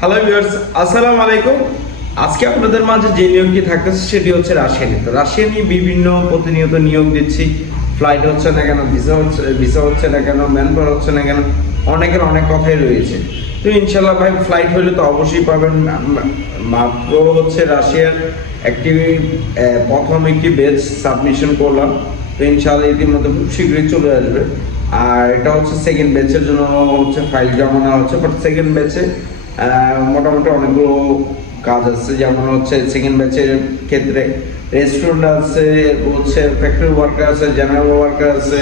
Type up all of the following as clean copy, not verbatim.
Hello viewers, আসসালামু আলাইকুম। আজকে আপনাদের মাঝে যে নিয়োগটি থাকতেছে সেটি হচ্ছে রাশিয়ানি। তো রাশিয়ানি বিভিন্ন প্রতিনিয়ত নিয়োগ দিচ্ছি। ফ্লাইট হচ্ছে না কেন, ভিসা হচ্ছে না কেন, ম্যান পাওয়ার হচ্ছে না কেন, অনেকের অনেক কথাই রয়েছে। তো ইনশাল্লাহ ভাই ফ্লাইট হলে তো অবশ্যই পাবেন। মাত্র হচ্ছে রাশিয়ার একটি প্রথম একটি ব্যাচ সাবমিশন করলাম। তো ইনশাল্লাহ ইতিমধ্যে খুব শীঘ্রই চলে আসবে। আর এটা হচ্ছে সেকেন্ড ব্যাচের জন্য হচ্ছে ফাইল জমা নেওয়া হচ্ছে, বাট সেকেন্ড ব্যাচে মোটামুটি অনেকগুলো কাজ আছে। যেমন হচ্ছে সেকেন্ড ব্যাচের ক্ষেত্রে রেস্টুরেন্ট আছে, হচ্ছে ফ্যাক্টরি ওয়ার্কার আছে, জেনারেল ওয়ার্কার আছে,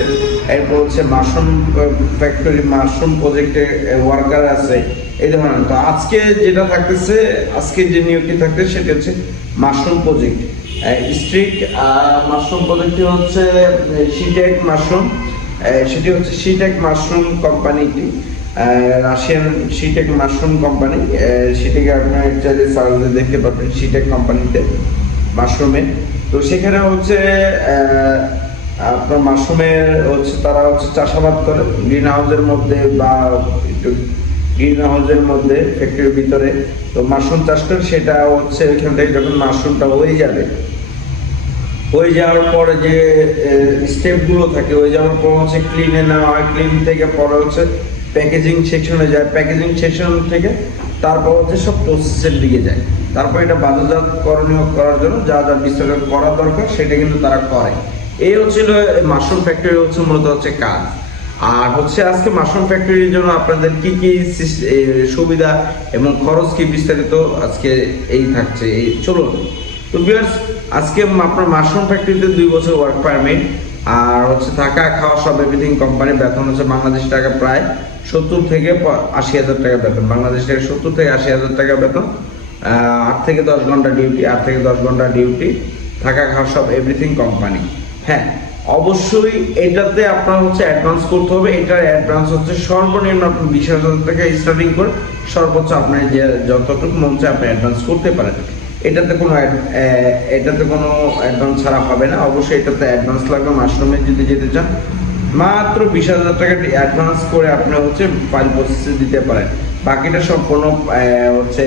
এরপর হচ্ছে মাশরুম ফ্যাক্টরি মাশরুম প্রজেক্টে ওয়ার্কার আছে, এই ধরনের। তো আজকে যেটা থাকতেছে, আজকে যে নিয়োগটি থাকতেছে সেটি হচ্ছে মাশরুম প্রজেক্ট স্ট্রিক মাশরুম প্রজেক্টটি হচ্ছে সিটেক মাশরুম। সেটি হচ্ছে সিটেক মাশরুম কোম্পানিটি, রাশিয়ান সিটেক মাশরুম কোম্পানি। সিটেকে আপনার চাইলে সার্চে দেখতে পাবেন সিটেক কোম্পানিতে মাশরুমে। তো সেখানে হচ্ছে আপনার মাশরুমের হচ্ছে তারা হচ্ছে চাষাবাদ করে গ্রিন হাউসের মধ্যে বা একটু গ্রিন হাউসের মধ্যে ফ্যাক্টরির ভিতরে। তো মাশরুম চাষ করে সেটা হচ্ছে ওইখান থেকে যখন মাশরুমটা হয়ে যাওয়ার পরে যে স্টেপগুলো থাকে, হয়ে যাওয়ার পর হচ্ছে ক্লিনে নেওয়া হয়, ক্লিন থেকে পরে হচ্ছে প্যাকেজিং সেকশনে যায়, প্যাকেজিং সেকশন থেকে তারপর হচ্ছে সব প্রসেসের দিকে যায়। তারপর এটা বাজারজাতকরণীয় করার জন্য যা যা বিস্তারিত করা দরকার সেটা কিন্তু তারা করে। এই হচ্ছিল মাশরুম ফ্যাক্টরি হচ্ছে মূলত হচ্ছে কাজ। আর হচ্ছে আজকে মাশরুম ফ্যাক্টরির জন্য আপনাদের কি কি সুবিধা এবং খরচ কি বিস্তারিত আজকে এই থাকছে, এই চলুন। তো ভিউয়ার্স, আজকে আপনার মাশরুম ফ্যাক্টরিতে 2 বছর ওয়ার্ক পারমিট, আর হচ্ছে থাকা খাওয়া সব এভরিথিং কোম্পানি। বেতন হচ্ছে বাংলাদেশ টাকা প্রায় 70 থেকে 80,000 টাকা বেতন, বাংলাদেশ টাকা 70 থেকে 80,000 টাকা বেতন। 8 থেকে 10 ঘন্টা ডিউটি, 8 থেকে 10 ঘন্টা ডিউটি, থাকা খাওয়া সব এভরিথিং কোম্পানি। হ্যাঁ, অবশ্যই এটাতে আপনার হচ্ছে অ্যাডভান্স করতে হবে। এটার অ্যাডভান্স হচ্ছে সর্বনিম্ন আপনি 20,000 টাকা স্টার্টিং করে সর্বোচ্চ আপনার যে যতটুকু মন চায় আপনি অ্যাডভান্স করতে পারেন। এটাতে কোনো অ্যাডভান্স ছাড়া হবে না। অবশ্যই এটাতে অ্যাডভান্স লাগবে। মাশরুমে যদি যেতে চান মাত্র 20,000 টাকা অ্যাডভান্স করে আপনি হচ্ছে ফাইল প্রসেসে দিতে পারেন। বাকিটা সম্পূর্ণ হচ্ছে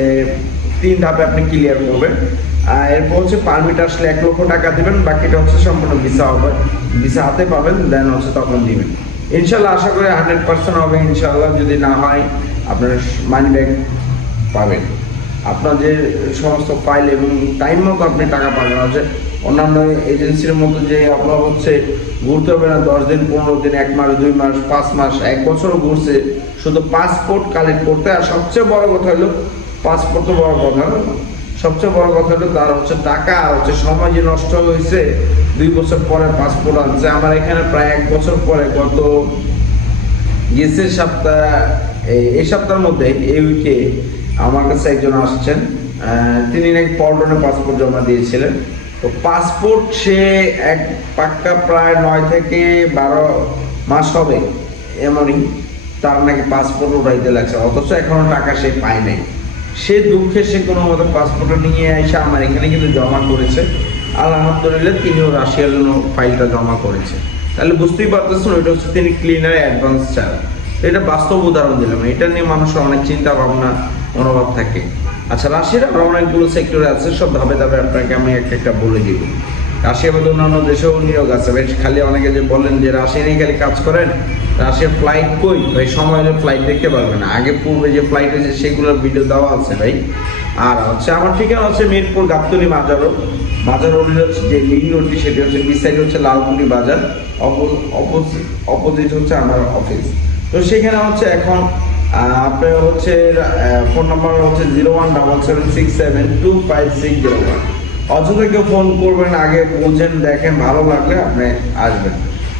3 ধাপে আপনি ক্লিয়ার করবেন। এরপর হচ্ছে পারমিট আসলে 1 লক্ষ টাকা দিবেন, বাকিটা হচ্ছে সম্পূর্ণ ভিসা হবে, ভিসা হাতে পাবেন, দেন হচ্ছে তখন দিবেন। ইনশাল্লাহ আশা করি 100% হবে। ইনশাল্লাহ যদি না হয় আপনার মানি ব্যাক পাবেন। আপনার যে সমস্ত ফাইল এবং টাইম মতো আপনি টাকা পাবেন। হচ্ছে অন্যান্য এজেন্সির মতো যে আপনার হচ্ছে ঘুরতে হবে না 10 দিন, 15 দিন, 1 মাস, 2 মাস, 5 মাস, 1 বছরও ঘুরছে শুধু পাসপোর্ট কালেক্ট করতে। আর সবচেয়ে বড় কথা হলো পাসপোর্ট তো বড় কথা না, সবচেয়ে বড় কথা হলো তার হচ্ছে টাকা আর হচ্ছে সময় যে নষ্ট হয়েছে। 2 বছর পরে পাসপোর্ট আনছে। আমার এখানে প্রায় 1 বছর পরে গত এই সপ্তাহের মধ্যে এই উইকে আমার কাছে একজন আসছেন। তিনি নাকি পল্টনে পাসপোর্ট জমা দিয়েছিলেন। তো পাসপোর্ট সে এক পাক্কা প্রায় 9 থেকে 12 মাস হবে এমনই, তার নাকি পাসপোর্ট উঠাইতে লাগছে, অথচ এখনো টাকা সে পায় নাই। সে দুঃখে সে কোনো মতো পাসপোর্ট নিয়ে এসে আমার এখানে কিন্তু জমা করেছে। আলহামদুলিল্লাহ তিনিও রাশিয়ার জন্য ফাইলটা জমা করেছে। তাহলে বুঝতেই পারতেছেন ওইটা হচ্ছে তিনি ক্লিনার অ্যাডভান্স চান। এটা বাস্তব উদাহরণ দিলাম। এটা নিয়ে মানুষের অনেক চিন্তা ভাবনা মনোভাব থাকে। আচ্ছা, রাশিয়ার আরো অনেকগুলো সেক্টরে আছে, সব ধাপে ধাপে আপনাকে আমি একটা বলে দিব। রাশিয়া বাদে অন্যান্য দেশেও নিয়োগ আছে ভাই। খালি অনেকে যে বলেন যে রাশিয়ারই খালি কাজ করেন, রাশিয়ার ফ্লাইট কই ভাই? সময় হলে ফ্লাইট দেখতে পারবেন না। আগে পূর্বে যে ফ্লাইট হয়েছে সেগুলোর ভিডিও দেওয়া আছে ভাই। আর হচ্ছে আমার ঠিকানা হচ্ছে মিরপুর গাবতলী মাজার রোড হচ্ছে যে লিং রোডটি, সেটি হচ্ছে বি সাইড হচ্ছে লালকুটি বাজার, অপোজিট হচ্ছে আমার অফিস। তো সেখানে হচ্ছে এখন আপনার হচ্ছে ফোন নাম্বার হচ্ছে 0177672560 অযথা কেউ ফোন করবেন, আগে বুঝেন দেখেন, ভালো লাগলে আপনি আসবেন।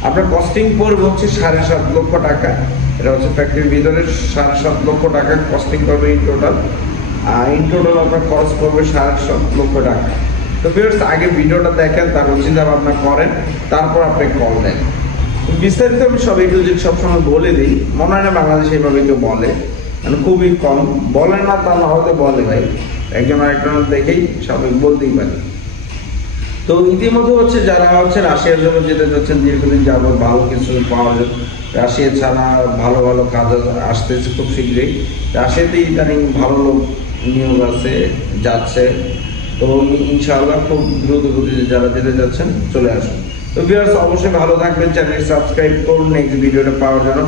আপনার কস্টিং পড়বে হচ্ছে 7.5 লক্ষ টাকা। এটা হচ্ছে ফ্যাক্টরির ভিতরে 7.5 লক্ষ টাকা কস্টিং করবে ইন টোটাল আপনার খরচ পড়বে 7.5 লক্ষ টাকা। তো ভিউয়ার্স, আগে ভিডিওটা দেখেন, তারপর চিন্তা ভাবনা করেন, তারপর আপনি কল দেন। বিস্তারিত আমি সব একটু সবসময় বলে দিই। মনে হয় না বাংলাদেশে এইভাবে কেউ বলে, মানে খুবই কম বলে, না তা না হতে বলে ভাই, একজন আরেকজন দেখেই সবাই বলতেই পারে। তো তো ইতিমধ্যে হচ্ছে যারা হচ্ছে রাশিয়ার জন্য যেতে যাচ্ছেন দীর্ঘদিন যাবত ভালো কিছু পাওয়া যায়, রাশিয়া ছাড়া ভালো ভালো কাজ আসতেছে খুব শীঘ্রই। রাশিয়াতে ইদানিং ভালো লোক নিয়োগ আছে, যাচ্ছে। তো ইনশাআল্লাহ খুব দ্রুত গতিতে যারা যেতে যাচ্ছেন চলে আসুন। তো ভিউয়ার্স অবশ্যই ভালো থাকবেন, চ্যানেল সাবস্ক্রাইব করুন নেক্সট ভিডিওটা পাওয়ার জন্য,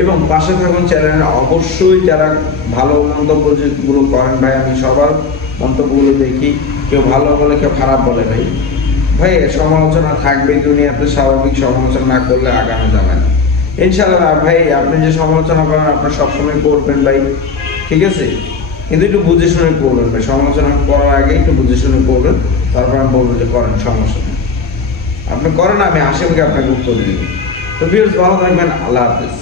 এবং পাশে থাকুন চ্যানেলে। অবশ্যই যারা ভালো মন্তব্যগুলো করেন ভাই, আমি সবার মন্তব্যগুলো দেখি, কেউ ভালো বলে কেউ খারাপ বলে। ভাই সমালোচনা থাকবেই দুনিয়াতে, স্বাভাবিক, সমালোচনা না করলে আগানো যাবে না ইনশাআল্লাহ। ভাই আপনি যে সমালোচনা করেন আপনার সবসময় করবেন ভাই, ঠিক আছে, কিন্তু একটু বুঝে শুনে করবেন ভাই। সমালোচনা করার আগে একটু বুঝে শুনে করবেন, তারপর আমি বলবো যে করেন, সমস্যা নেই। আপনি করেন, আমি আশীর্বাদকে আপনাকে উত্তর দিব। তো ভিউয়ার্স ভালো থাকবেন, আল্লাহ হাফেজ।